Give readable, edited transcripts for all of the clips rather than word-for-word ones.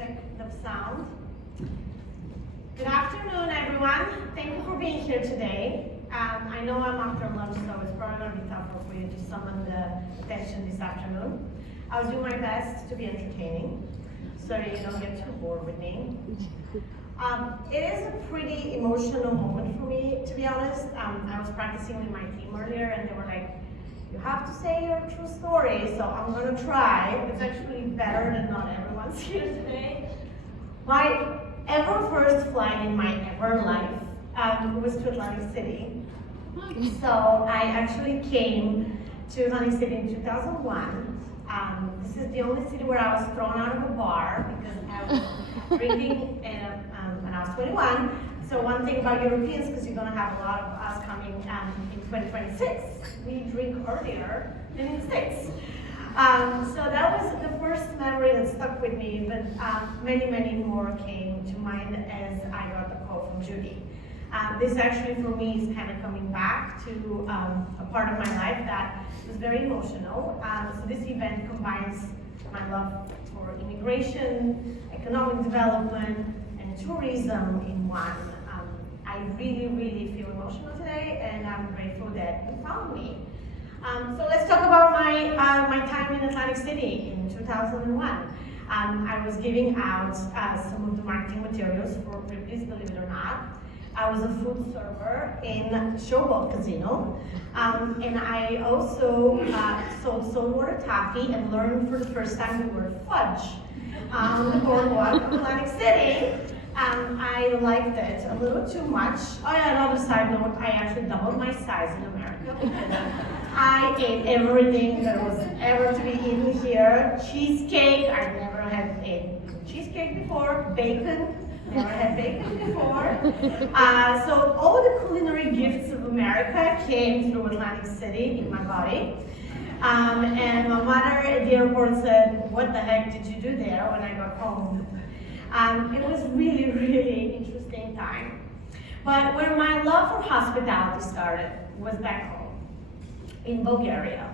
check the sound. Good afternoon, everyone. Thank you for being here today. I know I'm after lunch, so it's probably going to be tougher for you to summon the attention this afternoon. I'll do my best to be entertaining, so you don't get too bored with me. It is a pretty emotional moment for me, to be honest. I was practicing with my team earlier, and they were like, you have to say your true story, so I'm going to try. It's actually better that not everyone's here today. My ever first flight in my ever life was to Atlantic City. So I actually came to Atlantic City in 2001. This is the only city where I was thrown out of a bar because I was drinking when I was 21. So one thing about Europeans, because you're going to have a lot of us coming in 2026, we drink earlier than in the States. So that was the first memory that stuck with me, but many, many more came to mind as I got the call from Judy. This actually for me is kind of coming back to a part of my life that was very emotional. So this event combines my love for immigration, economic development, and tourism in one. I really, really feel emotional today, and I'm grateful that you found me. So let's talk about my time in Atlantic City in 2001. I was giving out some of the marketing materials for Ripley's, believe it or not. I was a food server in Showboat Casino, and I also sold saltwater taffy and learned for the first time the word fudge on the boardwalk of Atlantic City. I liked it a little too much. Oh yeah, another side note, I actually doubled my size in America because I ate everything that was ever to be eaten here. Cheesecake, I've never had cheesecake before. Bacon, never had bacon before. So all the culinary gifts of America came through Atlantic City in my body. And my mother at the airport said, what the heck did you do there when I got home? It was really, really interesting time. But where my love for hospitality started was back home in Bulgaria.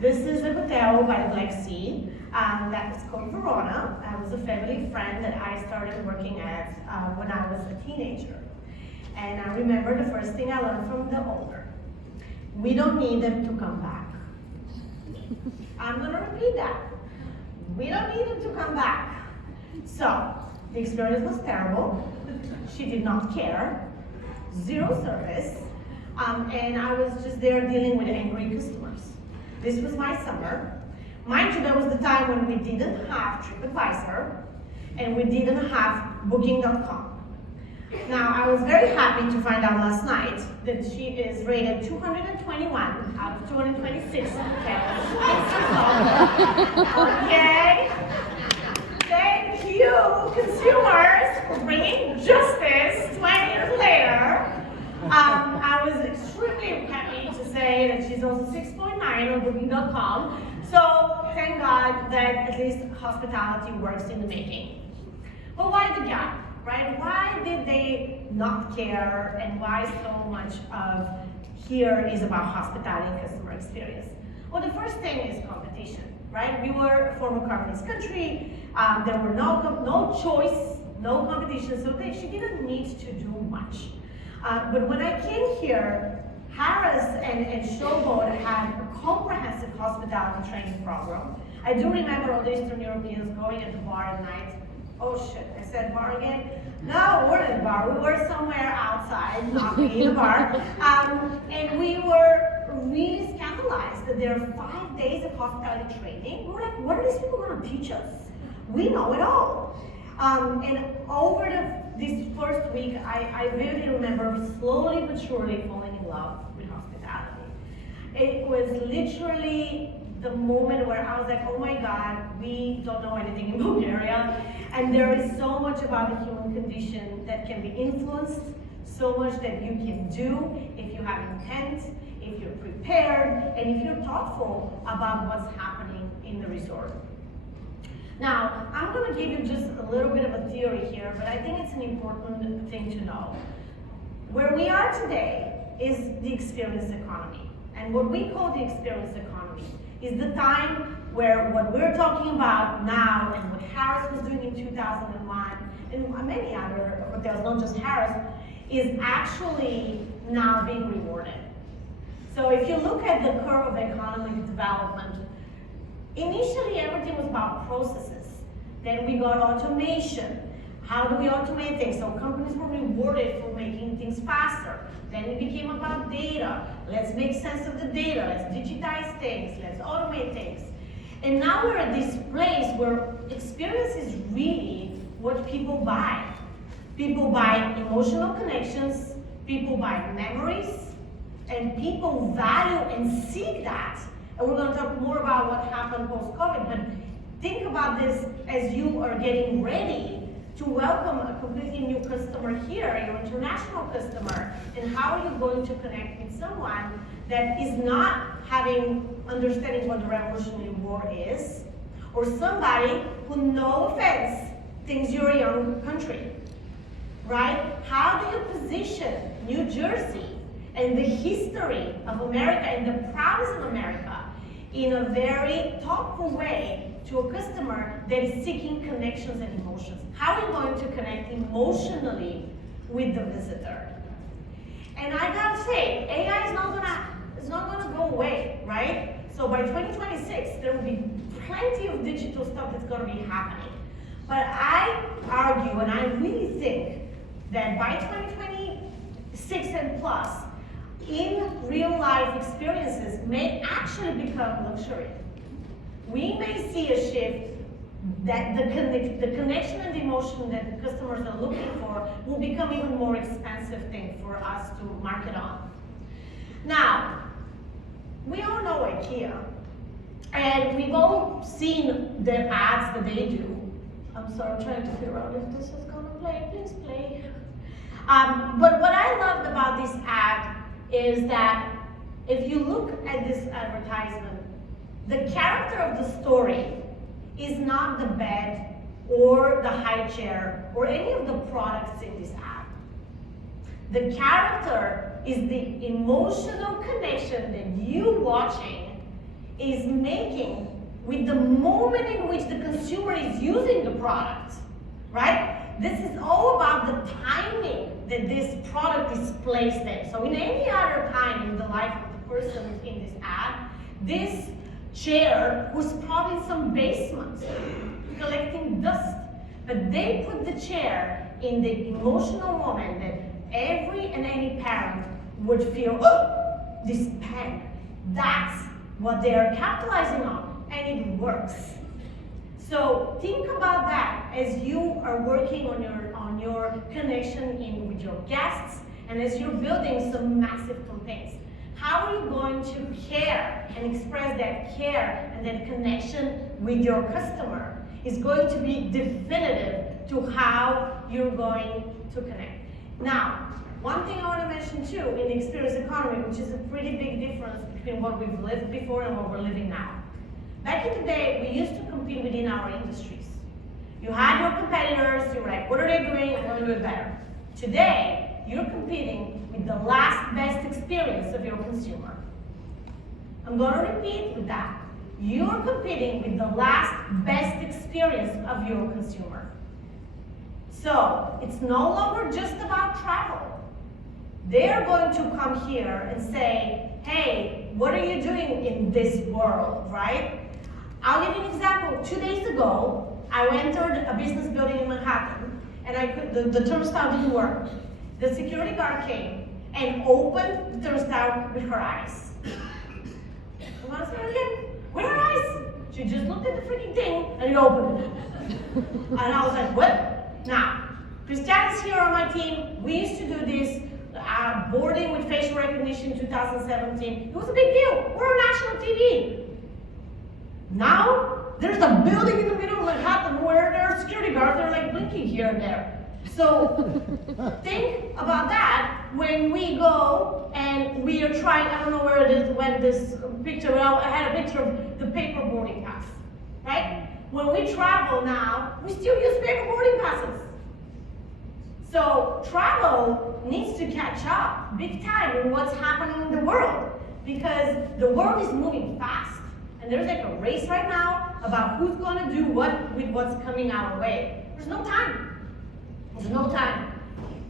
This is a hotel by the Black Sea that is called Verona. I was a family friend that I started working at when I was a teenager. And I remember the first thing I learned from the owner. We don't need them to come back. I'm gonna repeat that. We don't need them to come back. So, the experience was terrible. She did not care. Zero service. And I was just there dealing with angry customers. This was my summer. Mind you, that was the time when we didn't have TripAdvisor and we didn't have Booking.com. Now, I was very happy to find out last night that she is rated 221 out of 226 hotels. Okay? Thank you, consumers, for bringing justice 20 years later. I was extremely happy to say that she's also 6.9 on Booking.com. So thank God that at least hospitality works in the making. But why the gap, right? Why did they not care, and why so much of here is about hospitality and customer experience? Well, the first thing is competition, right? We were a former communist country. There were no choice, no competition, so she didn't need to do much. But when I came here, Harris and Showboat had a comprehensive hospitality training program. I do remember all the Eastern Europeans going at the bar at night. Oh shit, I said bar again? No, we weren't at the bar. We were somewhere outside, not being in the bar. And we were really scandalized that there are 5 days of hospitality training. We were like, what are these people going to teach us? We know it all. And over this first week, I really remember slowly but surely falling in love with hospitality. It was literally the moment where I was like, oh my God, we don't know anything in Bulgaria. And there is so much about the human condition that can be influenced, so much that you can do if you have intent, if you're prepared, and if you're thoughtful about what's happening in the resort. Now, I'm going to give you just a little bit of a theory here, but I think it's an important thing to know. Where we are today is the experience economy. And what we call the experience economy is the time where what we're talking about now and what Harris was doing in 2001 and many other hotels, not just Harris, is actually now being rewarded. So if you look at the curve of economic development, initially everything was about processes. Then we got automation. How do we automate things? So companies were rewarded for making things faster. Then it became about data. Let's make sense of the data. Let's digitize things. Let's automate things. And now we're at this place where experience is really what people buy. People buy emotional connections, people buy memories, and people value and seek that. And we're going to talk more about what happened post-COVID, but think about this as you are getting ready to welcome a completely new customer here, your international customer, and how are you going to connect with someone that is not understanding what the Revolutionary War is, or somebody who, no offense, thinks you're a young country, right? How do you position New Jersey and the history of America and the proudness of America in a very thoughtful way to a customer that is seeking connections and emotions? How are you going to connect emotionally with the visitor? And I gotta say, AI is not gonna go away, right? So by 2026, there will be plenty of digital stuff that's gonna be happening. But I argue, and I really think, that by 2026 and plus, in real life experiences may actually become luxury. We may see a shift that the connection and the emotion that the customers are looking for will become even more expensive thing for us to market on. Now, we all know IKEA, and we've all seen the ads that they do. I'm sorry, I'm trying to figure out if this is gonna play. Please play. But what I loved about this ad is that if you look at this advertisement, the character of the story is not the bed or the high chair or any of the products in this ad. The character is the emotional connection that you watching is making with the moment in which the consumer is using the product, right? This is all about the timing that this product is placed in. So in any other time in the life of the person in this ad, this chair was probably in some basement collecting dust. But they put the chair in the emotional moment that every and any parent would feel, oh, this pen. That's what they are capitalizing on, and it works. So think about that as you are working on your connection with your guests, and as you're building some massive campaigns. How are you going to care and express that care and that connection with your customer is going to be definitive to how you're going to connect. Now, one thing I want to mention too in the experience economy, which is a pretty big difference between what we've lived before and what we're living now. Back in the day, we used to compete within our industries. You had your competitors, you were like, what are they doing? I'm going to do it better. Today, you're competing with the last best experience of your consumer. I'm going to repeat with that. You're competing with the last best experience of your consumer. So, it's no longer just about travel. They're going to come here and say, hey, what are you doing in this world, right? I'll give you an example. 2 days ago, I entered a business building in Manhattan, and the turnstile didn't work. The security guard came and opened the turnstile with her eyes. I want to say it again, with her eyes. She just looked at the freaking thing and it opened it. And I was like, what? Now, Christiana's here on my team. We used to do this boarding with facial recognition in 2017. It was a big deal. We're on national TV. Now, there's a building in the middle of Manhattan where there are security guards that are like blinking here and there. So think about that when we go and we are trying, I don't know where it is, when this picture, well, I had a picture of the paper boarding pass, right? When we travel now, we still use paper boarding passes. So travel needs to catch up big time in what's happening in the world because the world is moving fast. And there's like a race right now about who's gonna do what with what's coming our way. There's no time. There's no time.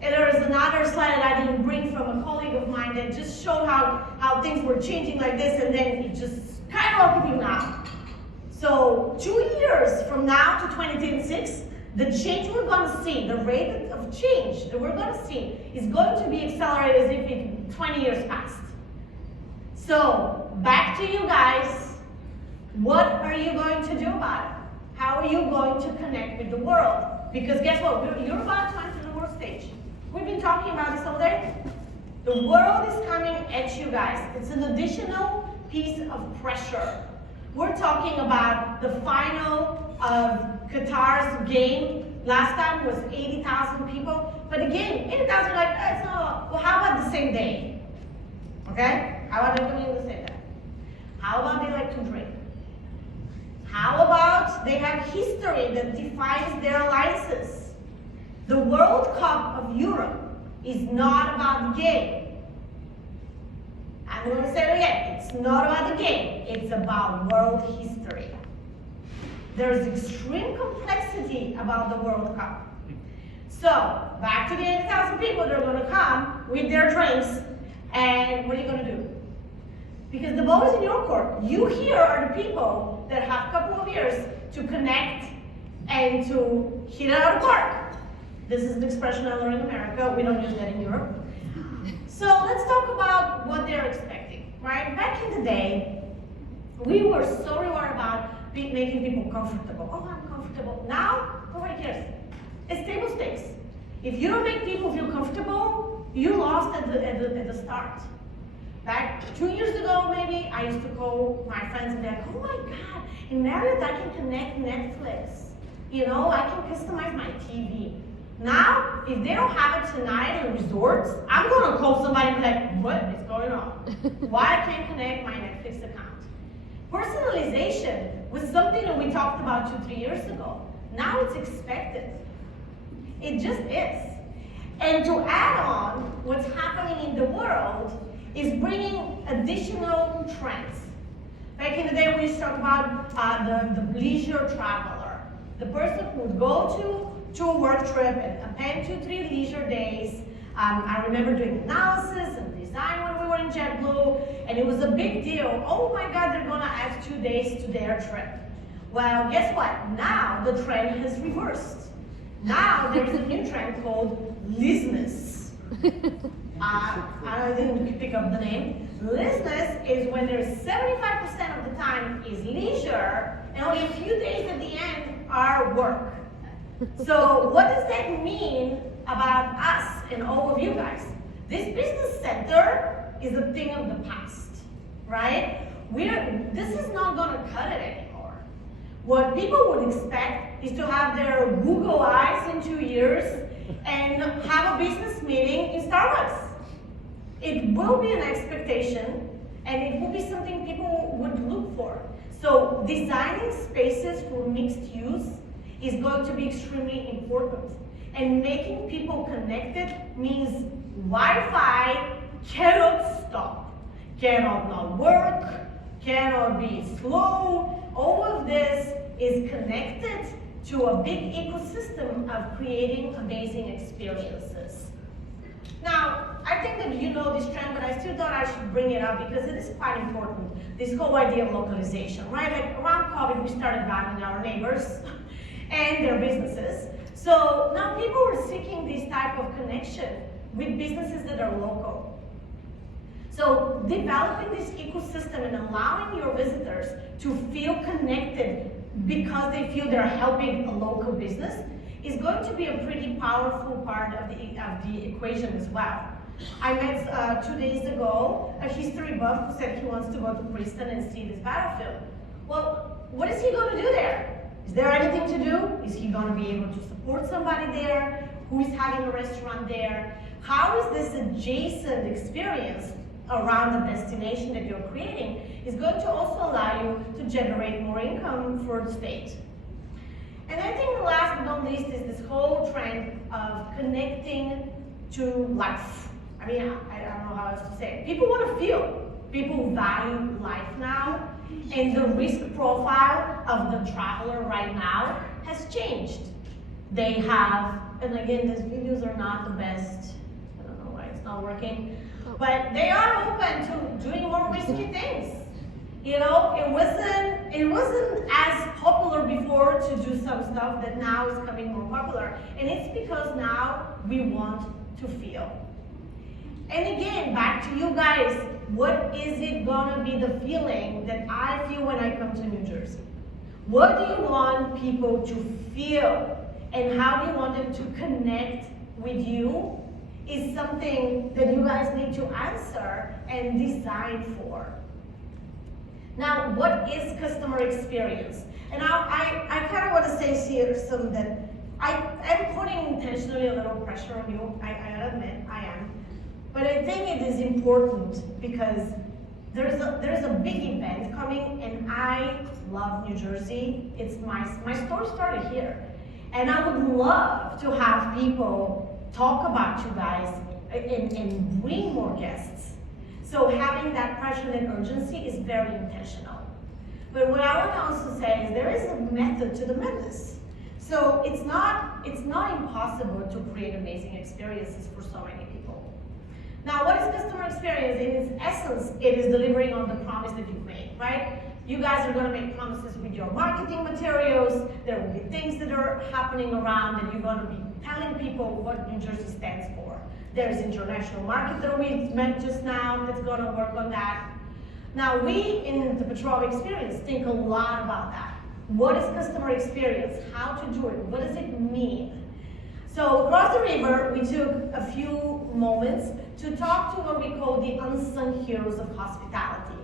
And there is another slide that I didn't bring from a colleague of mine that just showed how things were changing like this, and then it just skyrocketing now. So 2 years from now to 2026, the change we're going to see, the rate of change that we're going to see is going to be accelerated as if in 20 years passed. So back to you guys. What are you going to do about it? How are you going to connect with the world? Because guess what? You're about to enter the world stage. We've been talking about this all day. The world is coming at you guys. It's an additional piece of pressure. We're talking about the final of Qatar's game. Last time was 80,000 people. But again, 80,000 like, it's not, well, how about the same day? Okay? How about they doing the same day? How about they like to drink? How about they have history that defines their alliances? The World Cup of Europe is not about the game. I'm going to say it again. It's not about the game. It's about world history. There's extreme complexity about the World Cup. So, back to the 80,000 people that are going to come with their drinks, and what are you going to do? Because the ball is in your court. You here are the people that have a couple of years to connect and to hit it out of the park. This is an expression I learned in America. We don't use that in Europe. So let's talk about what they're expecting, right? Back in the day, we were so worried about making people comfortable. Oh, I'm comfortable. Now, nobody cares. It's table stakes. If you don't make people feel comfortable, you lost at the start. Back 2 years ago, maybe, I used to call my friends and be like, oh my God, in Marriott I can connect Netflix. You know, I can customize my TV. Now, if they don't have it tonight in resorts, I'm going to call somebody and be like, what is going on? Why I can't connect my Netflix account? Personalization was something that we talked about 2-3 years ago. Now it's expected. It just is. And to add on, what's happening in the world is bringing additional trends. Back in the day, we used to talk about the leisure traveler. The person who would go to a work trip and spend 2-3 leisure days. I remember doing analysis and design when we were in JetBlue, and it was a big deal. Oh my God, they're gonna add 2 days to their trip. Well, guess what? Now the trend has reversed. Now there's a new trend called business. I didn't pick up the name. Business is when there's 75% of the time is leisure, and only a few days at the end are work. So what does that mean about us and all of you guys? This business center is a thing of the past, right? This is not going to cut it anymore. What people would expect is to have their Google eyes in 2 years and have a business meeting in Starbucks. It will be an expectation, and it will be something people would look for. So designing spaces for mixed use is going to be extremely important. And making people connected means Wi-Fi cannot stop, cannot not work, cannot be slow. All of this is connected to a big ecosystem of creating amazing experiences. Now, I think that you know this trend, but I still thought I should bring it up because it is quite important. This whole idea of localization, right? Like around COVID, we started valuing our neighbors and their businesses. So now people are seeking this type of connection with businesses that are local. So developing this ecosystem and allowing your visitors to feel connected because they feel they're helping a local business is going to be a pretty powerful part of the equation as well. I met 2 days ago a history buff who said he wants to go to Princeton and see this battlefield. Well, what is he going to do there? Is there anything to do? Is he going to be able to support somebody there? Who is having a restaurant there? How is this adjacent experience around the destination that you're creating is going to also allow you to generate more income for the state? And I think the last but not least is this whole trend of connecting to life. I mean, I don't know how else to say it. People want to feel. People value life now. And the risk profile of the traveler right now has changed. They have, and again, these videos are not the best. I don't know why it's not working, but they are open to doing more risky things. You know, it wasn't as popular before to do some stuff that now is becoming more popular. And it's because now we want to feel. And again, back to you guys, what is it gonna be the feeling that I feel when I come to New Jersey? What do you want people to feel? And how do you want them to connect with you is something that you guys need to answer and decide for. Now, what is customer experience? And I kind of want to say here some that I am putting intentionally a little pressure on you. I admit I am. But I think it is important because there's a big event coming, and I love New Jersey. It's my store started here. And I would love to have people talk about you guys and bring more guests. So having that pressure and urgency is very intentional. But what I want to also say is there is a method to the madness. So it's not impossible to create amazing experiences for so many people. Now, what is customer experience? In its essence, it is delivering on the promise that you've made, right? You guys are going to make promises with your marketing materials. There will be things that are happening around that you're going to be telling people what New Jersey stands for. There's international market that we met just now that's going to work on that. Now, we in the Petrova Experience think a lot about that. What is customer experience? How to do it? What does it mean? So across the river, we took a few moments to talk to what we call the unsung heroes of hospitality.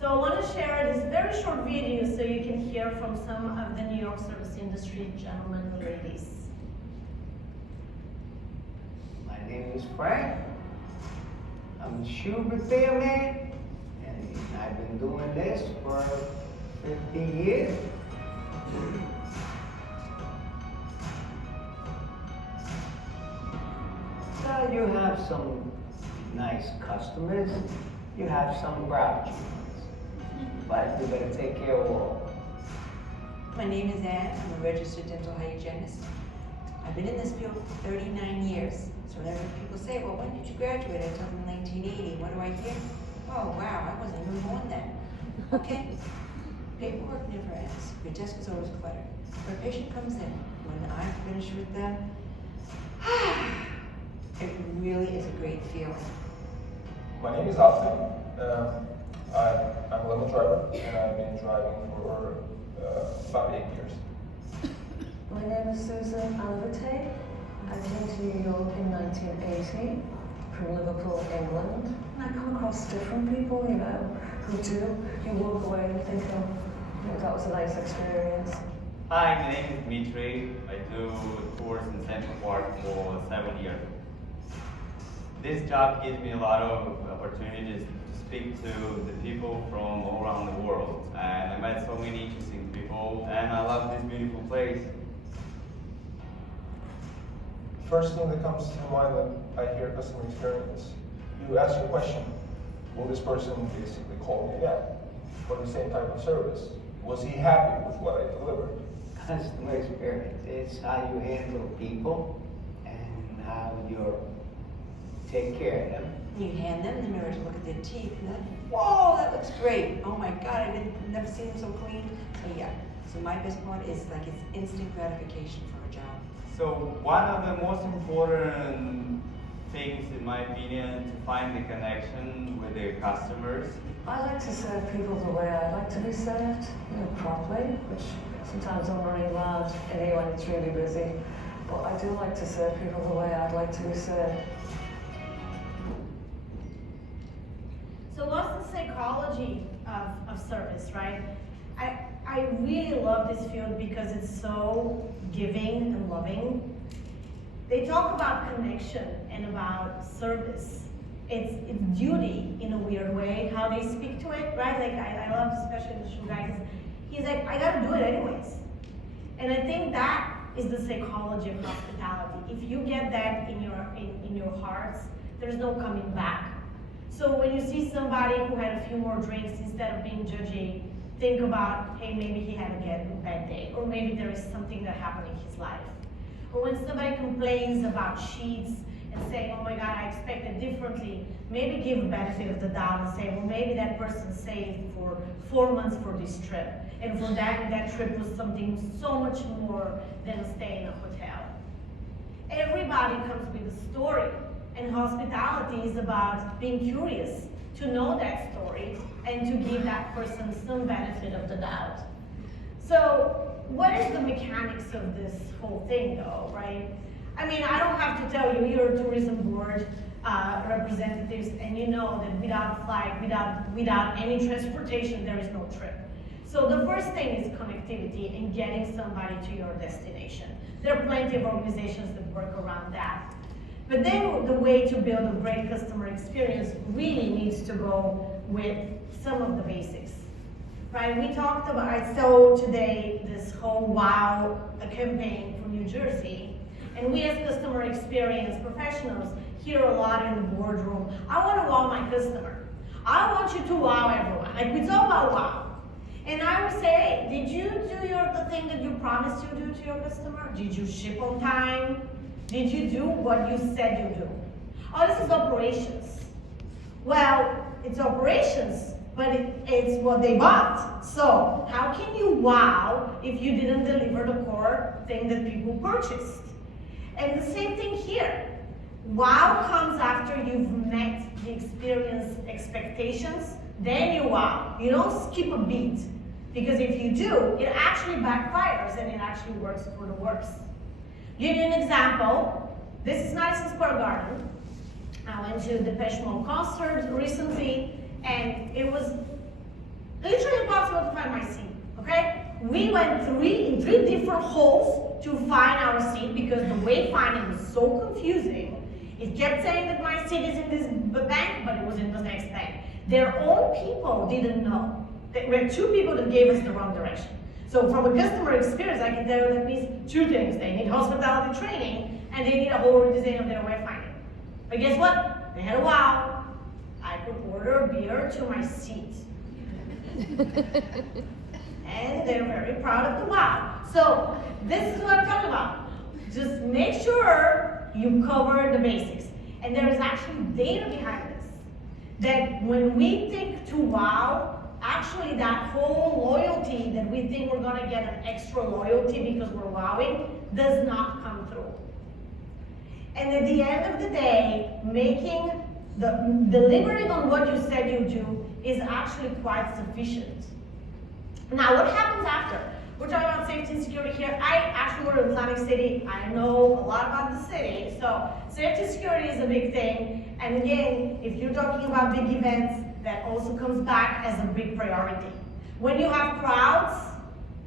So I want to share this very short video so you can hear from some of the New York service industry gentlemen and ladies. My name is Frank. I'm a shoe repairman, and I've been doing this for 50 years. So you have some nice customers, you have some grouchy ones, but you better take care of all. My name is Ann. I'm a registered dental hygienist. I've been in this field for 39 years. So whenever people say, well, when did you graduate? I tell them 1980. What do I hear? Oh, wow, I wasn't even born then. Okay. Paperwork never ends. Your desk is always cluttered. When a patient comes in, when I'm finished with them, it really is a great feeling. My name is Austin. I'm a limo driver, and I've been driving for about 8 years. My name is Susan Alvite. I came to New York in 1980 from Liverpool, England. And I come across different people, who do. You walk away and think, that was a nice experience. Hi, my name is Dmitry. I do tours in Central Park for 7 years. This job gives me a lot of opportunities to speak to the people from all around the world. And I met so many interesting people, and I love this beautiful place. First thing that comes to mind when I hear customer experience, you ask your question, will this person basically call me again for the same type of service? Was he happy with what I delivered? Customer experience is how you handle people and how you take care of them. You hand them the mirror to look at their teeth, and then, whoa, that looks great. Oh my God, never seen them so clean. So yeah, so my best part is like it's instant gratification for a job. So one of the most important things, in my opinion, to find the connection with the customers. I like to serve people the way I like to be served, properly, which sometimes I'm running loud in here when it's really busy. But I do like to serve people the way I'd like to be served. So what's the psychology of service, right? I really love this field because it's so giving and loving. They talk about connection and about service. It's duty in a weird way, how they speak to it, right? Like I love especially the shoe guy, he's like, I gotta do it anyways. And I think that is the psychology of hospitality. If you get that in your hearts, there's no coming back. So when you see somebody who had a few more drinks, instead of being judgy, think about, hey, maybe he had a bad day, or maybe there is something that happened in his life. Or when somebody complains about sheets and saying, oh my God, I expected differently, maybe give a benefit of the doubt and say, well, maybe that person saved for 4 months for this trip. And for that trip was something so much more than a stay in a hotel. Everybody comes with a story, and hospitality is about being curious to know that story and to give that person some benefit of the doubt. So what is the mechanics of this whole thing though, right? I mean, I don't have to tell you, you're tourism board representatives, and you know that without a flight, without any transportation, there is no trip. So the first thing is connectivity and getting somebody to your destination. There are plenty of organizations that work around that. But then the way to build a great customer experience really needs to go with some of the basics, right? We talked about, I saw today this whole WOW campaign from New Jersey, and we as customer experience professionals hear a lot in the boardroom, I want to wow my customer. I want you to wow everyone. Like, it's all about wow. And I would say, did you do the thing that you promised you do to your customer? Did you ship on time? Did you do what you said you do? Oh, this is operations. Well, it's operations, but it's what they bought. So how can you wow if you didn't deliver the core thing that people purchased? And the same thing here. Wow comes after you've met the experience expectations, then you wow. You don't skip a beat, because if you do, it actually backfires and it actually works for the worse. Give you an example. This is Madison Square Garden. I went to the Depeche Mode concert recently, and it was literally impossible to find my seat, okay? We went in three different holes to find our seat because the wayfinding was so confusing. It kept saying that my seat is in this bank, but it was in the next bank. Their own people didn't know. There were 2 people that gave us the wrong direction. So from a customer experience, I can tell you that means 2 things. They need hospitality training, and they need a whole redesign of their wayfinding. But guess what? They had a wow. I could order a beer to my seat. And they're very proud of the wow. So this is what I'm talking about. Just make sure you cover the basics. And there is actually data behind this. That when we think to wow, actually that whole loyalty that we think we're gonna get an extra loyalty because we're wowing does not come through. And at the end of the day, delivering on what you said you do is actually quite sufficient. Now, what happens after? We're talking about safety and security here. I actually work in Atlantic City. I know a lot about the city. So safety and security is a big thing. And again, if you're talking about big events, that also comes back as a big priority. When you have crowds,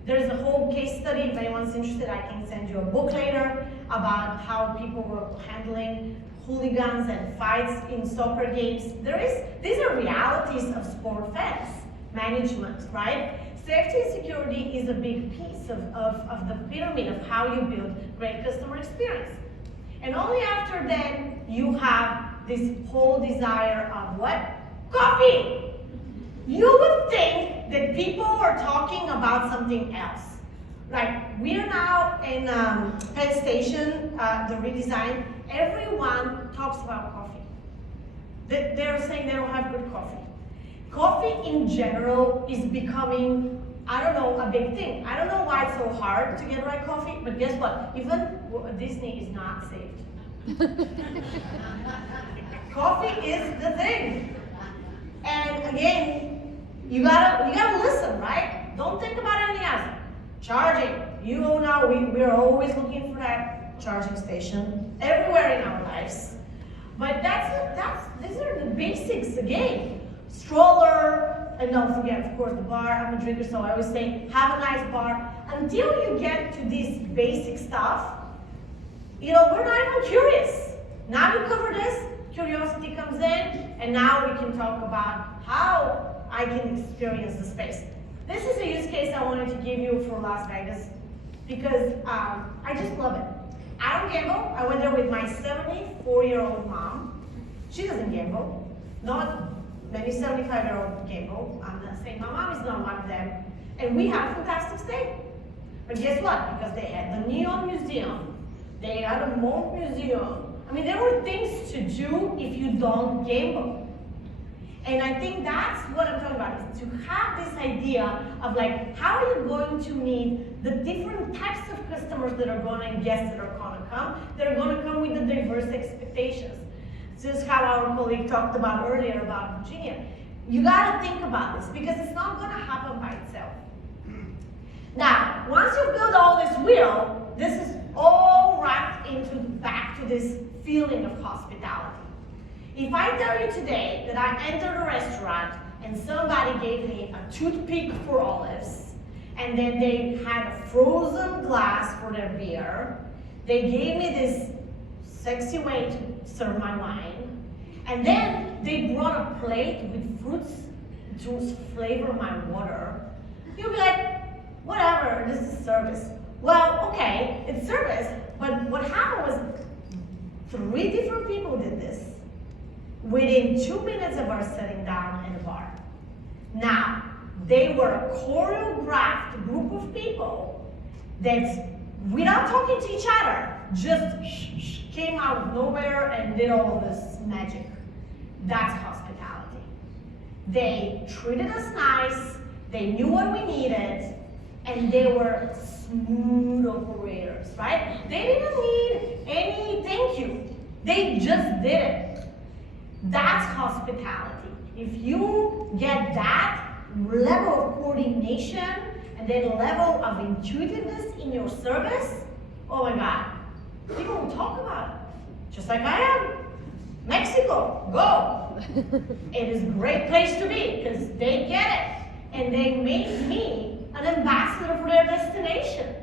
there's a whole case study. If anyone's interested, I can send you a book later about how people were handling hooligans and fights in soccer games. These are realities of sport fans management, right? Safety and security is a big piece of the pyramid of how you build great customer experience. And only after then, you have this whole desire of what? Coffee! You would think that people are talking about something else. Like, we are now in Penn Station, the redesign, everyone talks about coffee. They're saying they don't have good coffee. Coffee in general is becoming, I don't know, a big thing. I don't know why it's so hard to get right coffee, but guess what? Even Disney is not saved. Coffee is the thing. And again, you gotta listen, right? Don't think about anything else. Charging. You know, we're always looking for that charging station everywhere in our lives. But these are the basics again. Stroller, and don't forget, of course, the bar. I'm a drinker, so I always say, have a nice bar. Until you get to this basic stuff, we're not even curious. Now you cover this, curiosity comes in, and now we can talk about how I can experience the space. This is a use case I wanted to give you for Las Vegas because I just love it. I don't gamble. I went there with my 74-year-old mom. She doesn't gamble. Not many 75-year-old people. I'm not saying my mom is not one of them. And we had a fantastic stay. But guess what? Because they had the Neon Museum, they had a Monk Museum. I mean, there were things to do if you don't gamble. And I think that's what I'm talking about, is to have this idea of like, how are you going to meet the different types of customers that are going and guests that are going to come, that are going to come with the diverse expectations. This is how our colleague talked about earlier about Virginia. You gotta think about this, because it's not gonna happen by itself. Now, once you've built all this wheel, this is all wrapped into back to this feeling of hospitality. If I tell you today that I entered a restaurant and somebody gave me a toothpick for olives, and then they had a frozen glass for their beer, they gave me this sexy way to serve my wine, and then they brought a plate with fruits to flavor my water, you'll be like, whatever, this is service. Well, okay, it's service, but what happened was 3 different people did this within 2 minutes of us sitting down in a bar. Now, they were a choreographed group of people that, without talking to each other, just came out of nowhere and did all of this magic. That's hospitality. They treated us nice, they knew what we needed, and they were smooth operators, right? They didn't need any thank you. They just did it. That's hospitality. If you get that level of coordination and then level of intuitiveness in your service, oh my God, people will talk about it. Just like I am. Mexico, go. It is a great place to be because they get it. And they make me an ambassador for their destination.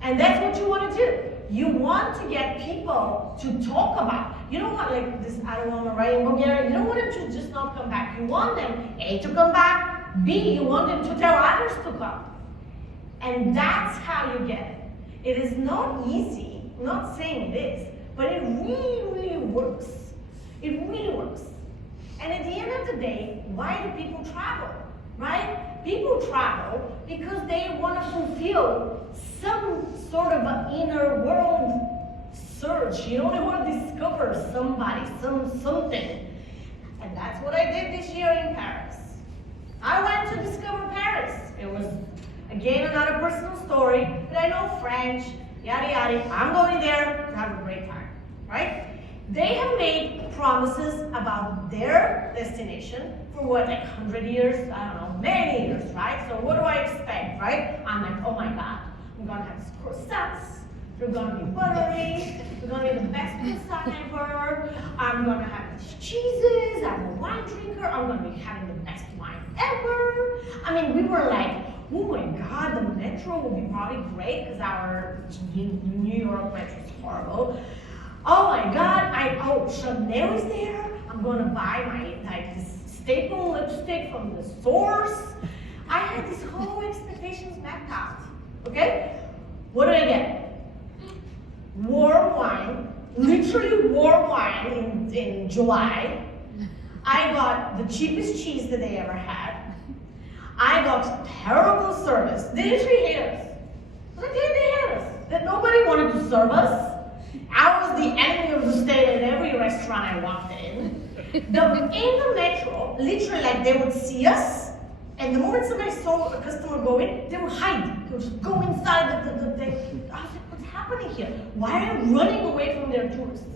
And that's what you want to do. You want to get people to talk about. You don't want like this, I don't want to write in Bulgaria. You don't want them to just not come back. You want them, A, to come back, B, you want them to tell others to come. And that's how you get it. It is not easy, I'm not saying it is, but it really, really works. It really works. And at the end of the day, why do people travel, right? People travel because they want to fulfill some sort of an inner world search. You know, they want to discover somebody, something. And that's what I did this year in Paris. I went to discover Paris. It was, again, another personal story, but I know French, yada yada. I'm going there to have a great time, right? They have made promises about their destination for what, like 100 years? I don't know, many years, right? So what do I expect, right? I'm like, oh my God, I'm gonna have croissants, they're gonna be buttery, they're gonna be the best croissant ever, I'm gonna have these cheeses, I'm a wine drinker, I'm gonna be having the best wine ever. I mean, we were like, oh my God, the metro will be probably great because our New York metro is horrible. Oh my God, oh, Chanel is there. I'm gonna buy my this staple lipstick from the source. I had these whole expectations mapped out, okay? What did I get? Warm wine, literally warm wine in July. I got the cheapest cheese that they ever had. I got terrible service. They literally hate us. Like they hate us. That nobody wanted to serve us. I was the enemy of the state at every restaurant I walked in. In the metro, literally like they would see us, and the moment somebody saw a customer go in, they would hide. They would just go inside the thing. I was like, what's happening here? Why are they running away from their tourists?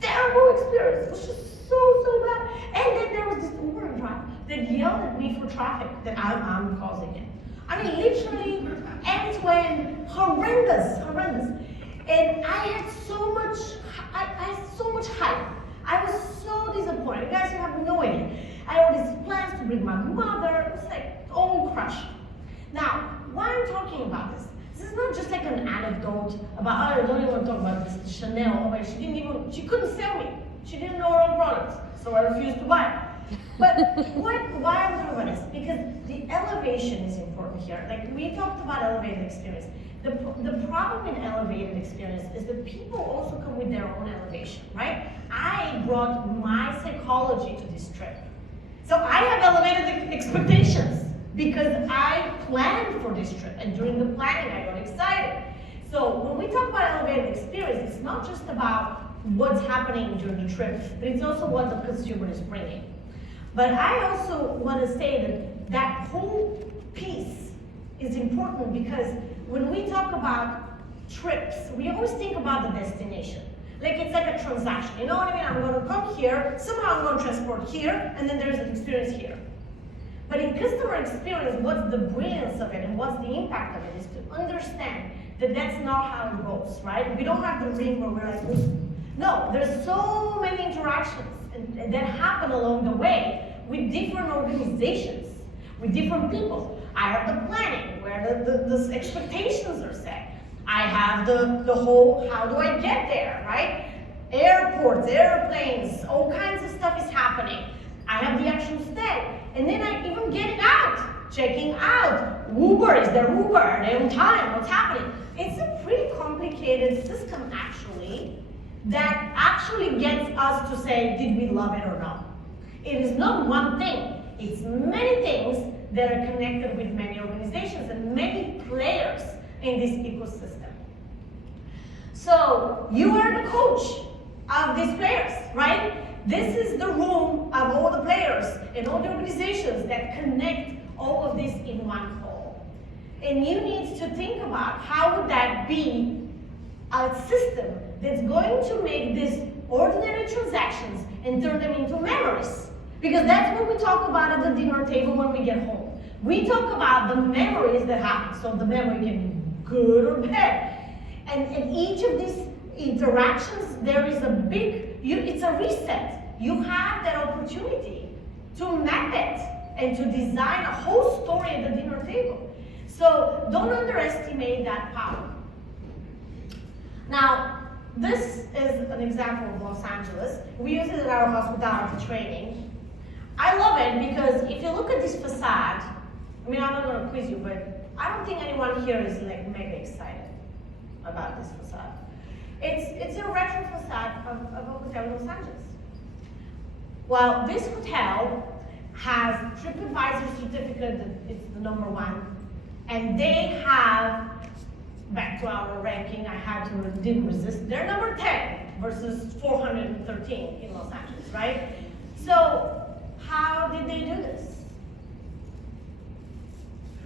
Terrible experience. It was just so bad. And then there was this Uber driver that yelled at me for traffic that I'm causing it. I mean, literally, end-to-end, horrendous. And I had so much hype. I was so disappointed. You guys have no idea. I had all these plans to bring my mother. It was like all crushed. Now, why I'm talking about this? This is not just like an anecdote about, oh, I don't even want to talk about this Chanel. Oh, she couldn't sell me. She didn't know her own products, so I refused to buy it. But why I'm talking about this? Because the elevation is important here. Like we talked about elevated experience. The problem in elevated experience is that people also come with their own elevation, right? I brought my psychology to this trip. So I have elevated expectations because I planned for this trip, and during the planning I got excited. So when we talk about elevated experience, it's not just about what's happening during the trip, but it's also what the consumer is bringing. But I also want to say that that whole piece is important because when we talk about trips, we always think about the destination. Like it's like a transaction, you know what I mean? I'm going to come here, somehow I'm going to transport here, and then there's an experience here. But in customer experience, what's the brilliance of it and what's the impact of it is to understand that that's not how it goes, right? We don't have the ring where we're like, no, there's so many interactions that happen along the way with different organizations, with different people. I have the planning, where the expectations are set. I have the whole, how do I get there, right? Airports, airplanes, all kinds of stuff is happening. I have the actual stay. And then I even getting out, checking out. Uber, is there Uber? Are they on time? What's happening? It's a pretty complicated system, actually, that actually gets us to say, did we love it or not? It is not one thing. It's many things that are connected with many organizations and many players in this ecosystem. So you are the coach of these players, right? This is the room of all the players and all the organizations that connect all of this in one whole. And you need to think about how would that be a system that's going to make these ordinary transactions and turn them into memories. Because that's what we talk about at the dinner table when we get home. We talk about the memories that happen. So the memory can be good or bad. And in each of these interactions, there is a big, it's a reset. You have that opportunity to map it and to design a whole story at the dinner table. So don't underestimate that power. Now, this is an example of Los Angeles. We use it in our hospitality training. I love it because if you look at this facade, I mean, I'm not going to quiz you, but I don't think anyone here is like mega excited about this facade. It's a retro facade of a hotel in Los Angeles. Well, this hotel has TripAdvisor certificate that it's the #1, and they have, back to our ranking, didn't resist, they're number 10 versus 413 in Los Angeles, right? So, how did they do this?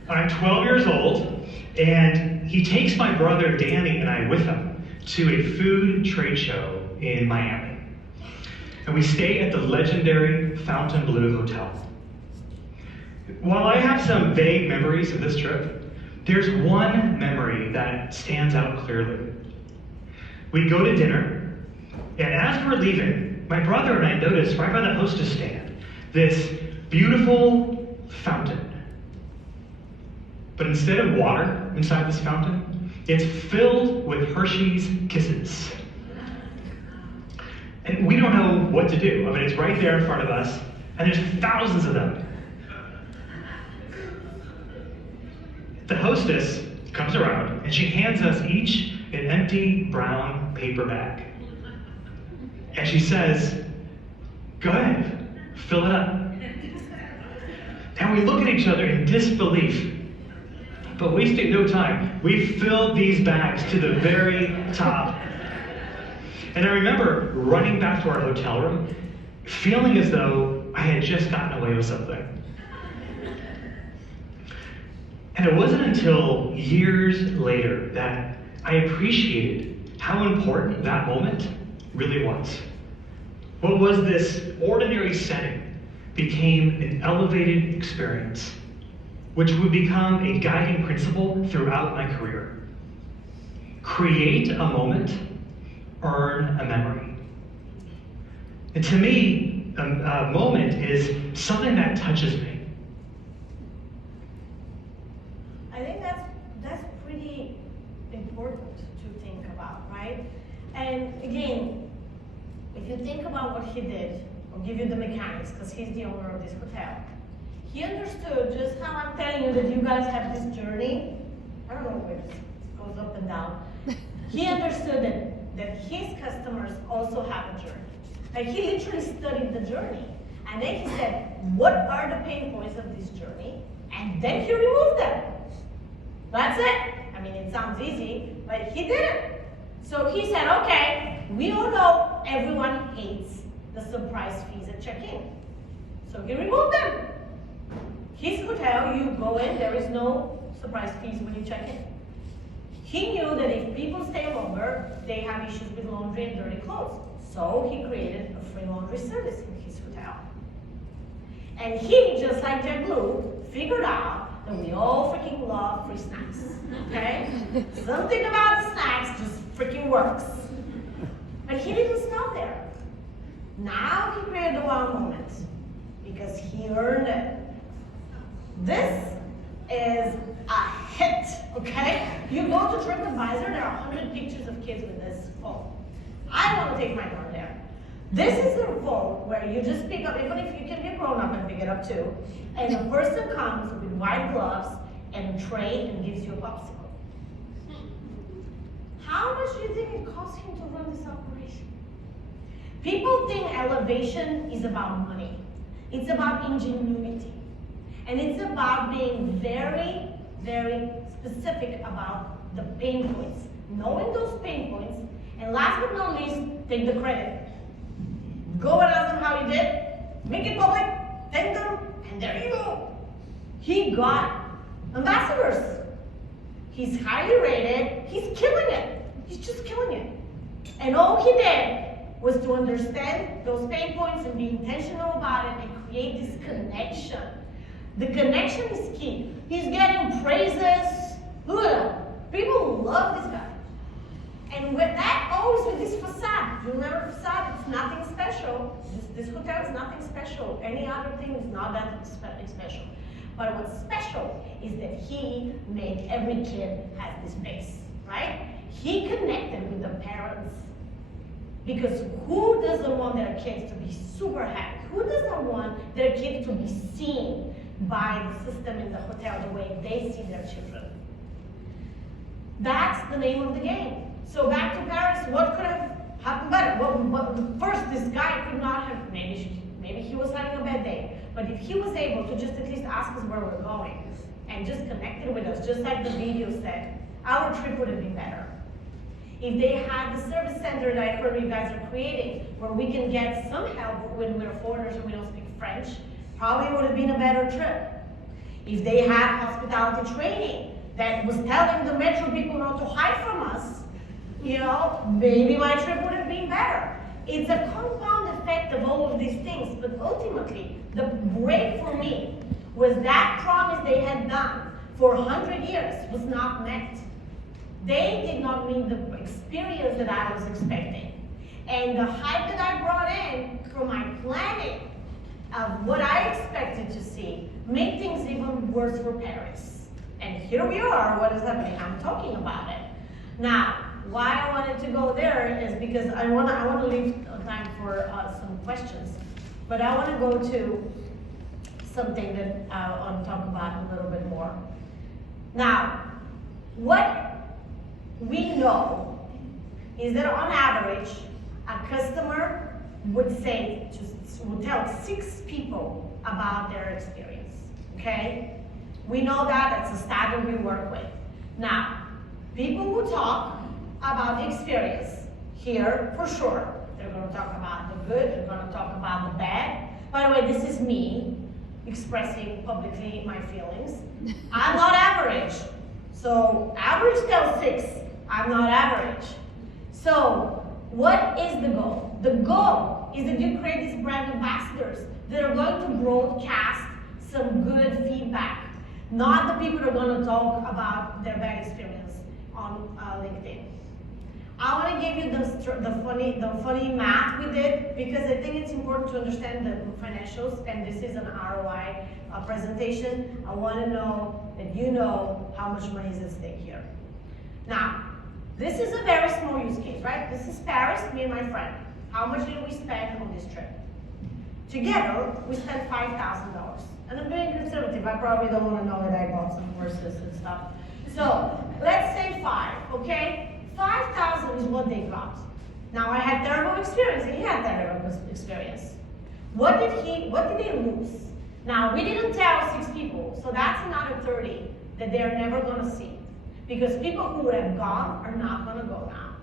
I'm 12 years old, and he takes my brother Danny and I with him to a food trade show in Miami. And we stay at the legendary Fontainebleau Hotel. While I have some vague memories of this trip, there's one memory that stands out clearly. We go to dinner, and as we're leaving, my brother and I notice right by the hostess stand this beautiful fountain. But instead of water inside this fountain, it's filled with Hershey's Kisses. And we don't know what to do. I mean, it's right there in front of us, and there's thousands of them. The hostess comes around, and she hands us each an empty brown paper bag. And she says, go ahead, fill it up. And we look at each other in disbelief. But wasting no time, we filled these bags to the very top. And I remember running back to our hotel room, feeling as though I had just gotten away with something. And it wasn't until years later that I appreciated how important that moment really was. What was this ordinary setting became an elevated experience, which would become a guiding principle throughout my career. Create a moment, earn a memory. And to me, a moment is something that touches me. I think that's pretty important to think about, right? And again, if you think about what he did, I'll give you the mechanics, because he's the owner of this hotel. He understood just how I'm telling you that you guys have this journey. I don't know where it goes up and down. He understood that his customers also have a journey. Like he literally studied the journey. And then he said, what are the pain points of this journey? And then he removed them. That's it. I mean, it sounds easy, but he did it. So he said, okay, we all know everyone hates the surprise fees at check-in. So he removed them. His hotel, you go in, there is no surprise fees when you check in. He knew that if people stay longer, they have issues with laundry and dirty clothes. So he created a free laundry service in his hotel. And he, just like JetBlue, figured out that we all freaking love free snacks, okay? Something about the snacks just freaking works. But he didn't stop there. Now he created the wow moment because he earned it. This is a hit, okay? You go to TripAdvisor, there are 100 pictures of kids with this phone. I want to take my daughter there. This is a phone where you just pick up, even if you can be a grown-up and pick it up too, and a person comes with white gloves and a tray and gives you a popsicle. How much do you think it costs him to run this operation? People think elevation is about money. It's about ingenuity. And it's about being very, very specific about the pain points. Knowing those pain points, and last but not least, take the credit. Go and ask them how you did, make it public, thank them, and there you go. He got ambassadors. He's highly rated, he's killing it. He's just killing it. And all he did was to understand those pain points and be intentional about it and create this connection. The connection is key. He's getting praises. Look at him. People love this guy. And with that, always with this facade. You remember facade? It's nothing special. This hotel is nothing special. Any other thing is not that special. But what's special is that he made every kid have this base, right? He connected with the parents. Because who doesn't want their kids to be super happy? Who doesn't want their kids to be seen by the system in the hotel the way they see their children? That's the name of the game. So back to Paris, what could have happened better? Well, first, this guy could not have, maybe he was having a bad day, but if he was able to just at least ask us where we're going and just connected with us, just like the video said, our trip would have been better. If they had the service center that I heard you guys are creating, where we can get some help when we're foreigners and we don't speak French, probably would have been a better trip. If they had hospitality training that was telling the metro people not to hide from us, you know, maybe my trip would have been better. It's a compound effect of all of these things, but ultimately, the break for me was that promise they had done for 100 years was not met. They did not meet the experience that I was expecting. And the hype that I brought in from my planning of what I expected to see made things even worse for Paris. And here we are, what is happening? I'm talking about it. Now, why I wanted to go there is because I want to leave time for some questions. But I want to go to something that I want to talk about a little bit more. Now, what we know is that on average, a customer would tell 6 people about their experience, okay? We know that, that's a stat that we work with. Now, people who talk about the experience here, for sure, they're gonna talk about the good, they're gonna talk about the bad. By the way, this is me expressing publicly my feelings. I'm not average. So average tells 6, I'm not average. So what is the goal? The goal is that you create these brand ambassadors that are going to broadcast some good feedback, not the people that are going to talk about their bad experience on LinkedIn. I want to give you the funny math we did because I think it's important to understand the financials, and this is an ROI presentation. I want to know that you know how much money is at stake here. Now, this is a very small use case, right? This is Paris, me and my friend. How much did we spend on this trip? Together, we spent $5,000. And I'm being conservative. I probably don't want to know that I bought some horses and stuff. So, let's say 5, okay? 5,000 is what they got. Now, I had terrible experience, and he had terrible experience. What did they lose? Now, we didn't tell 6 people, so that's another 30 that they're never gonna see. Because people who would have gone are not gonna go now.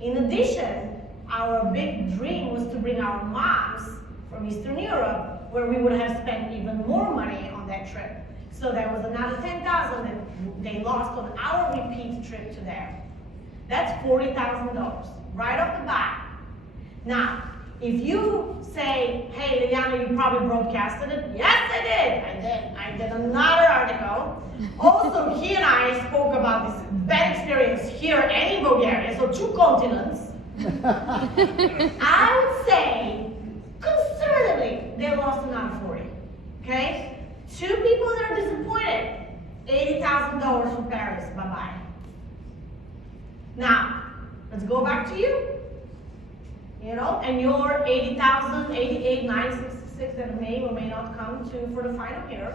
In addition, our big dream was to bring our moms from Eastern Europe, where we would have spent even more money on that trip. So there was another 10,000 that they lost on our repeat trip to there. That's $40,000, right off the bat. Now, if you say, hey, Liliana, you probably broadcasted it. Yes, I did. I did another article. Also, he and I spoke about this bad experience here and in Bulgaria, so 2 continents. I would say, conservatively, they lost another 40, okay? 2 people that are disappointed, $80,000 from Paris, bye-bye. Now, let's go back to you. You know, and your 80,000, 88,966 that may or may not come for the final year.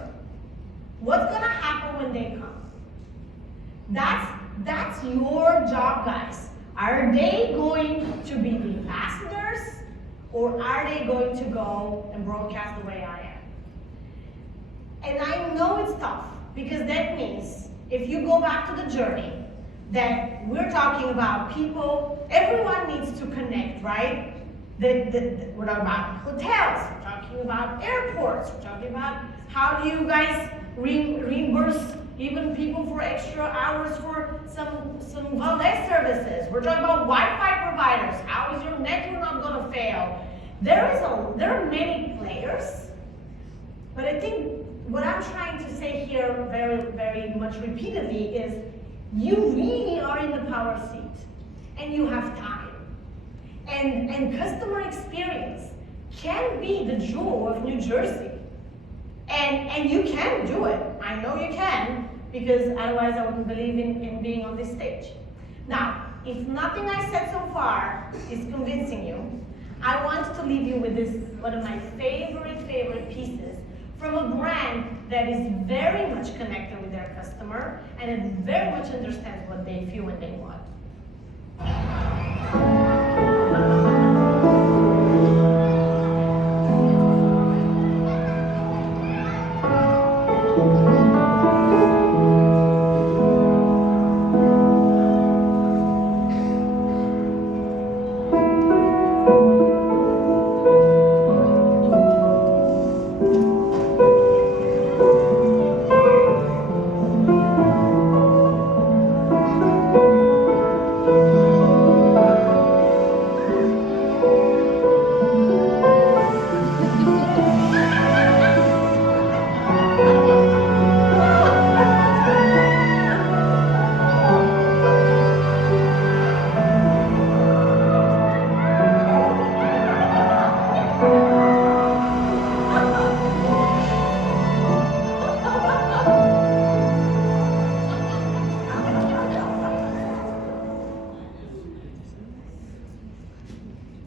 What's gonna happen when they come? That's your job, guys. Are they going to be the ambassadors, or are they going to go and broadcast the way I am? And I know it's tough, because that means if you go back to the journey, that we're talking about people, everyone needs to connect, right? We're talking about hotels, we're talking about airports, we're talking about how do you guys reimburse even people for extra hours for some valet services. We're talking about Wi-Fi providers. How is your network not gonna fail? There are many players, but I think what I'm trying to say here very, very much repeatedly is you really are in the power seat, and you have time. And customer experience can be the jewel of New Jersey. And you can do it. I know you can, because otherwise I wouldn't believe in being on this stage. Now, if nothing I said so far is convincing you, I want to leave you with this, one of my favorite pieces from a brand that is very much connected with their customer, and it very much understands what they feel and they want.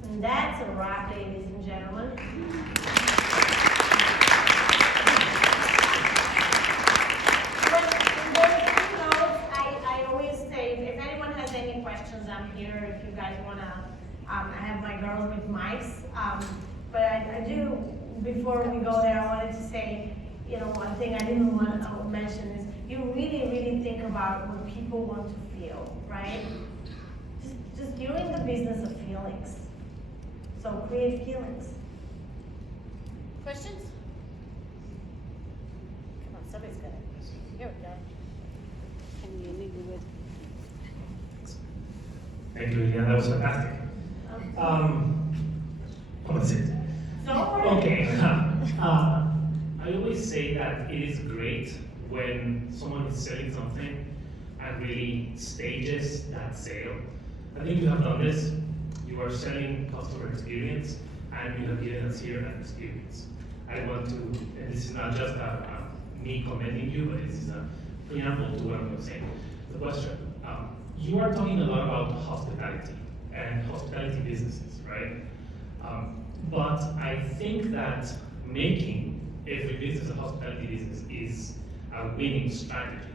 And that's a wrap, ladies and gentlemen. I always say, if anyone has any questions, I'm here. If you guys wanna, I have my girls with mics. But I do, before we go there, I wanted to say, you know, one thing I didn't want to mention is you really think about what people want to feel, right? Just you're in the business of feelings. So create feelings. Questions? Come on, somebody's got it. Here we go. Can you leave me with? Thank you, Liliana. That was fantastic. What was it? Okay. I always say that it is great when someone is selling something and really stages that sale. I think you have done this. You are selling customer experience, and you have given us here an experience. I want to, and this is not just me commending you, but this is a preamble to what I'm going to say. The question, you are talking a lot about hospitality and hospitality businesses, right? But I think that making every business a hospitality business is a winning strategy.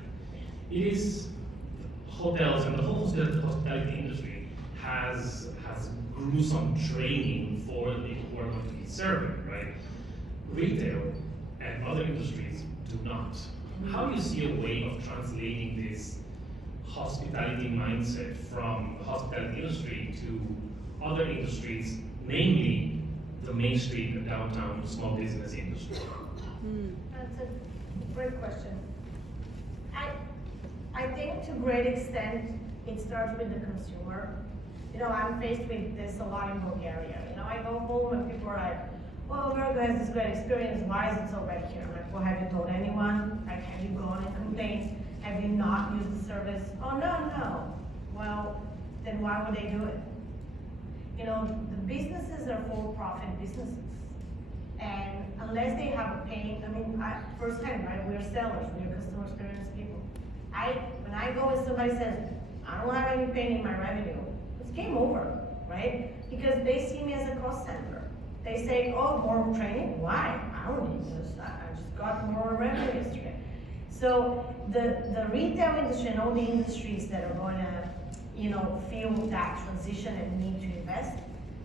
It is hotels and the whole hospitality industry has gruesome training for the people who are going to be serving, right? Retail and other industries do not. How do you see a way of translating this hospitality mindset from the hospitality industry to other industries, namely the Main Street and downtown small business industry? That's a great question. I think to a great extent, it starts with the consumer. You know, I'm faced with this a lot in Bulgaria. You know, I go home and people are like, well, America has this great experience, why is it so bad here? I'm like, well, have you told anyone? Like, have you gone and complained? Have you not used the service? Oh, no. Well, then why would they do it? You know, the businesses are for-profit businesses. And unless they have a pain, I mean, firsthand, right, we're sellers, we're customer experience people. When I go and somebody says, I don't have any pain in my revenue, it's game over, right? Because they see me as a cost center. They say, oh, more training? Why? I don't need this. I just got more revenue yesterday. So the retail industry and all the industries that are going to, you know, feel that transition and need to invest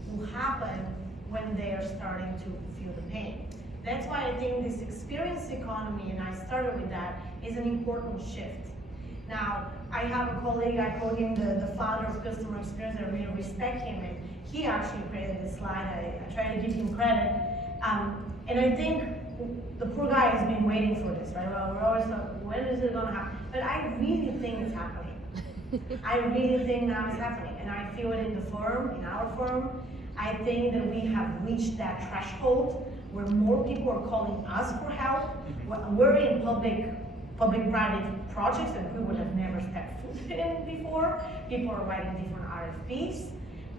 will happen when they are starting to feel the pain. That's why I think this experience economy, and I started with that, is an important shift. Now, I have a colleague, I call him the founder of customer experience, I really respect him, and he actually created this slide. I try to give him credit. And I think the poor guy has been waiting for this, right? Well, we're always like, when is it gonna happen? But I really think it's happening. I really think now it's happening, and I feel it in the firm, in our firm. I think that we have reached that threshold where more people are calling us for help. We're in public-private projects that we would have never stepped foot in before. People are writing different RFPs.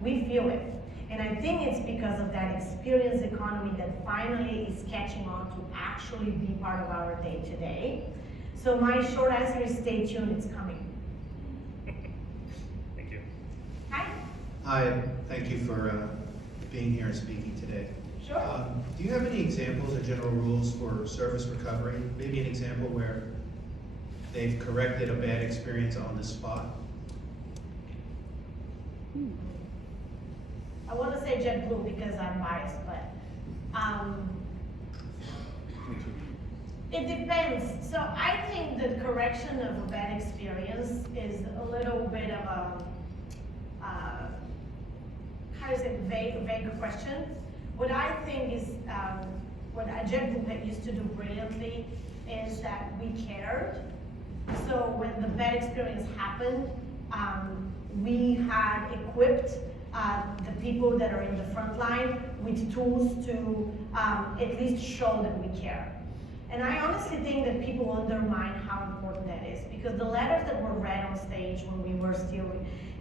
We feel it. And I think it's because of that experience economy that finally is catching on to actually be part of our day-to-day. So my short answer is stay tuned, it's coming. Thank you. Hi. Hi, thank you for being here and speaking today. Sure. Do you have any examples or general rules for service recovery? Maybe an example where they've corrected a bad experience on the spot? I want to say JetBlue because I'm biased, but it depends. So I think the correction of a bad experience is a little bit of a, how to say, vague question. What I think is, what JetBlue used to do brilliantly is that we cared. So when the bad experience happened, we had equipped the people that are in the front line with tools to at least show that we care. And I honestly think that people undermine how important that is, because the letters that were read on stage when we were still,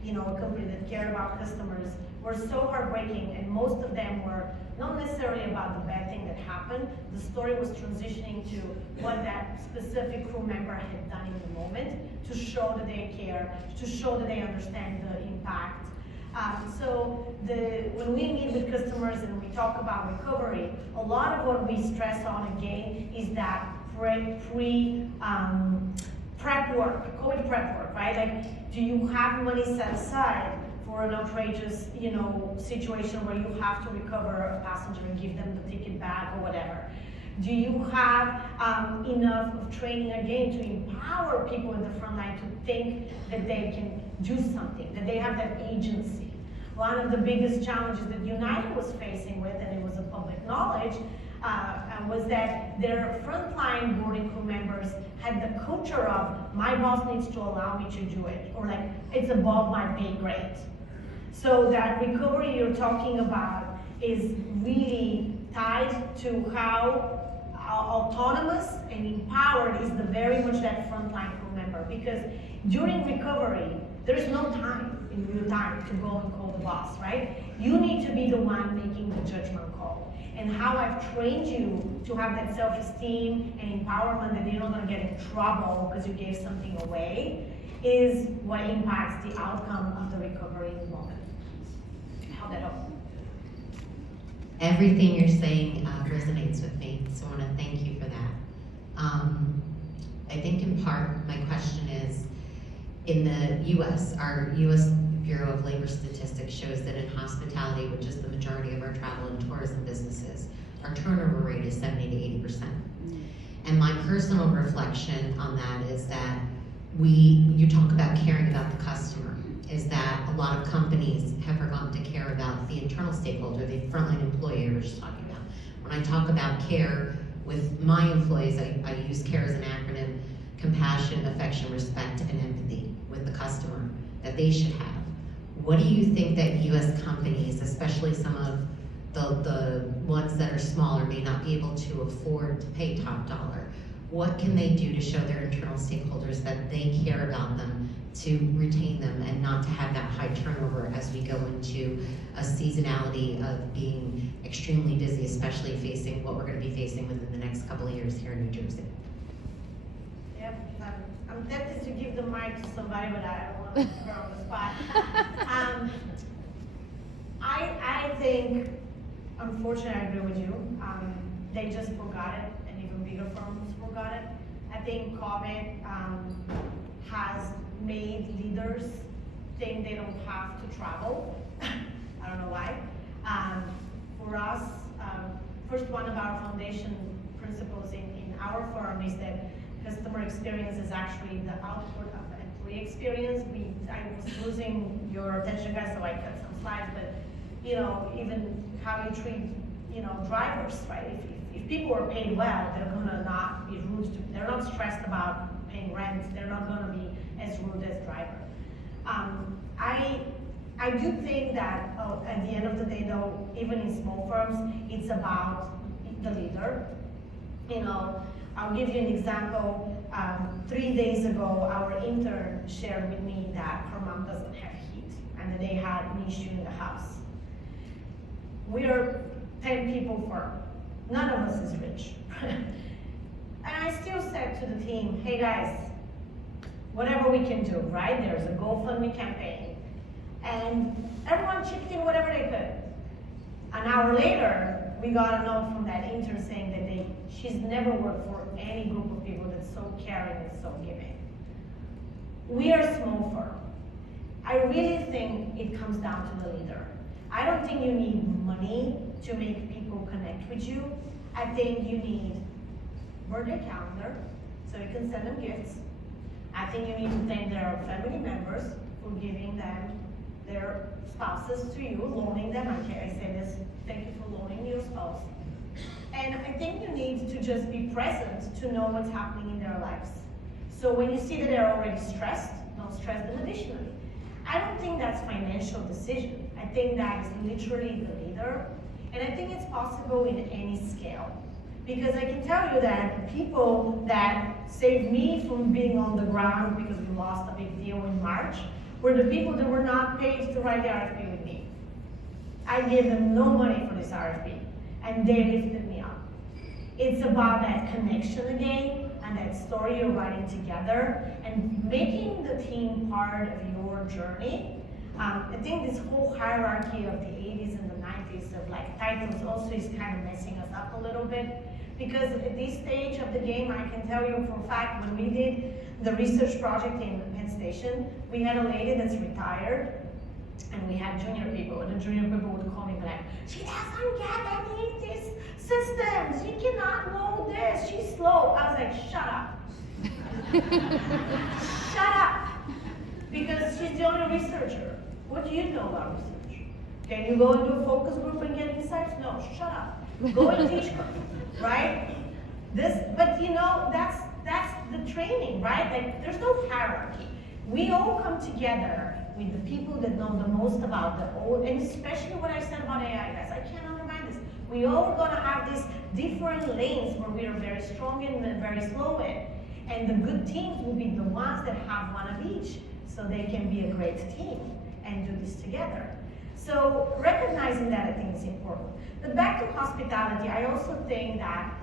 you know, a company that cared about customers were so heartbreaking, and most of them were not necessarily about the bad thing that happened. The story was transitioning to what that specific crew member had done in the moment to show that they care, to show that they understand the impact. So when we meet with customers and we talk about recovery, a lot of what we stress on again is that prep work, call it prep work, right? Like, do you have money set aside for an outrageous, you know, situation where you have to recover a passenger and give them the ticket back or whatever? Do you have enough of training again to empower people in the front line to think that they can do something, that they have that agency? One of the biggest challenges that United was facing with, and it was a public knowledge, was that their frontline boarding crew members had the culture of, my boss needs to allow me to do it, or like, it's above my pay grade. So that recovery you're talking about is really tied to how autonomous and empowered is the very much that frontline crew member. Because during recovery, there's no time in real time to go and call the boss, right? You need to be the one making the judgment call. And how I've trained you to have that self-esteem and empowerment that you're not gonna get in trouble because you gave something away is what impacts the outcome of the recovery in the moment. How that helps? Everything you're saying resonates with me, so I want to thank you for that. I think in part, my question is, in the US, our US Bureau of Labor Statistics shows that in hospitality, which is the majority of our travel and tourism businesses, our turnover rate is 70 to 80%. And my personal reflection on that is that you talk about caring about the customer, is that a lot of companies have forgotten to care about the internal stakeholder, the frontline employee you were just talking about. When I talk about care with my employees, I use CARE as an acronym: compassion, affection, respect, and empathy with the customer that they should have. What do you think that US companies, especially some of the ones that are smaller, may not be able to afford to pay top dollar? What can they do to show their internal stakeholders that they care about them, to retain them, and not to have that high turnover as we go into a seasonality of being extremely busy, especially facing what we're going to be facing within the next couple of years here in New Jersey? Yep, I'm tempted to give the mic to somebody, but I don't want to put her on the spot. I think, unfortunately, I agree with you. They just forgot it, and even bigger firms forgot it. I think COVID has made leaders think they don't have to travel. I don't know why. For us, first one of our foundation principles in our firm is that customer experience is actually the output of the employee experience. I was losing your attention, guys, so I cut some slides, but even how you treat drivers, right? If people are paid well, they're gonna not be rude to, they're not stressed about paying rent, they're not gonna be as rude as driver. I do think that at the end of the day though, even in small firms, it's about the leader. I'll give you an example. 3 days ago, our intern shared with me that her mom doesn't have heat and that they had an issue in the house. We are 10 people firm. None of us is rich. And I still said to the team, hey guys, whatever we can do, right? There's a GoFundMe campaign. And everyone chipped in whatever they could. An hour later, we got a note from that intern saying that she's never worked for any group of people that's so caring and so giving. We are a small firm. I really think it comes down to the leader. I don't think you need money to make people connect with you. I think you need birthday calendar so you can send them gifts. I think you need to thank their family members for giving them their spouses to you, loaning them. I say this, thank you for loaning your spouse. And I think you need to just be present to know what's happening in their lives. So when you see that they're already stressed, don't stress them additionally. I don't think that's financial decision. I think that is literally the leader. And I think it's possible in any scale. Because I can tell you that the people that saved me from being on the ground because we lost a big deal in March were the people that were not paid to write the RFP with me. I gave them no money for this RFP, and they lifted me up. It's about that connection again, and that story you're writing together, and making the team part of your journey. I think this whole hierarchy of the 80s and the 90s of like titles also is kind of messing us up a little bit. Because at this stage of the game, I can tell you for a fact, when we did the research project in Penn Station, we had a lady that's retired, and we had junior people, and the junior people would call me like, she doesn't get any of these systems, she cannot know this, she's slow. I was like, shut up. Shut up. Because she's the only researcher. What do you know about research? Can you go into a focus group and get insights? No, shut up. Go and teach her, right? But that's the training, right? Like, there's no hierarchy. We all come together with the people that know the most about the old, and especially what I said about AI, guys, I can't undermine this. We all are gonna have these different lanes where we are very strong and very slow in. And the good teams will be the ones that have one of each, so they can be a great team and do this together. So recognizing that, I think, is important. But back to hospitality, I also think that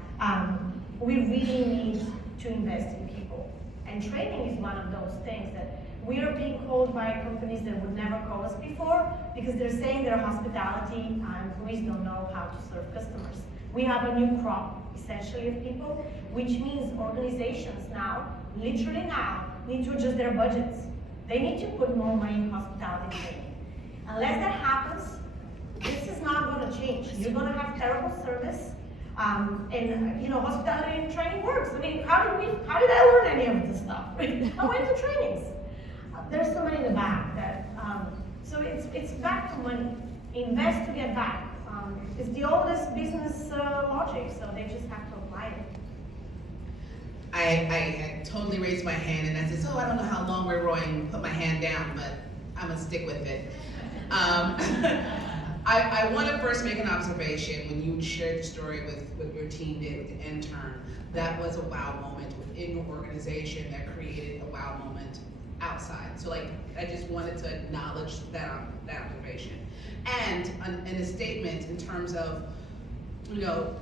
we really need to invest in people. And training is one of those things that we are being called by companies that would never call us before because they're saying their hospitality employees don't know how to serve customers. We have a new crop, essentially, of people, which means organizations now, literally now, need to adjust their budgets They need to put more money in hospitality training. Unless that happens, this is not going to change. You're going to have terrible service, and you know, hospitality training works. I mean, how did I learn any of this stuff? I went to trainings. There's somebody in the back that, so it's back to money. Invest to get back. It's the oldest business logic, so they just have to apply it. I totally raised my hand and I said, so I don't know how long we're going, put my hand down, but I'm gonna stick with it. I want to first make an observation. When you shared your story with your team did with the intern, that was a wow moment within your organization that created a wow moment outside. So like, I just wanted to acknowledge that observation. And in a statement in terms of, you know,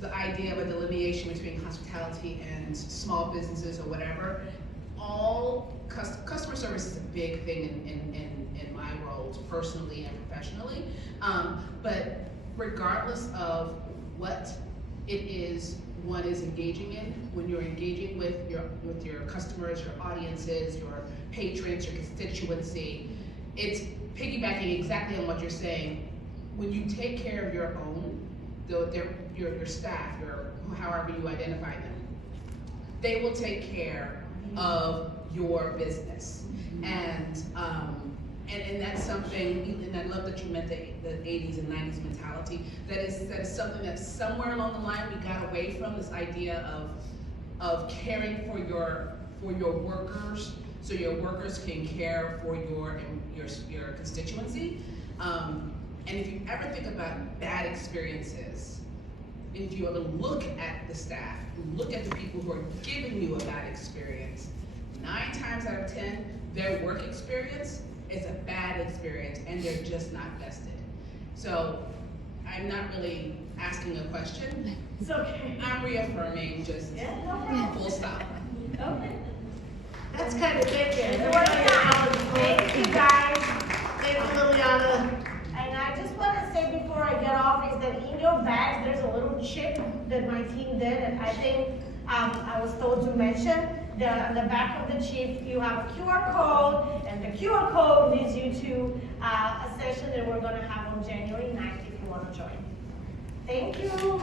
the idea of a delineation between hospitality and small businesses or whatever, all customer service is a big thing in my roles, personally and professionally. But regardless of what it is one is engaging in, when you're engaging with your customers, your audiences, your patrons, your constituency, it's piggybacking exactly on what you're saying. When you take care of your own, your staff, however you identify them, they will take care of your business. And that's something, and I love that you meant the 80s and 90s mentality. That is something that somewhere along the line we got away from, this idea of caring for your workers, so your workers can care for your constituency. And if you ever think about bad experiences, if you ever look at the staff, look at the people who are giving you a bad experience, 9 times out of 10, their work experience is a bad experience and they're just not vested. So I'm not really asking a question. It's okay. I'm reaffirming just full stop. Okay. That's kind of big. Thank you guys. Thank you, Liliana. And I just want to say before I get off is that in your bags there's a little chip that my team did, and I think I was told to mention. On the back of the chip you have a QR code, and the QR code leads you to a session that we're going to have on January 9th if you want to join. Thank you.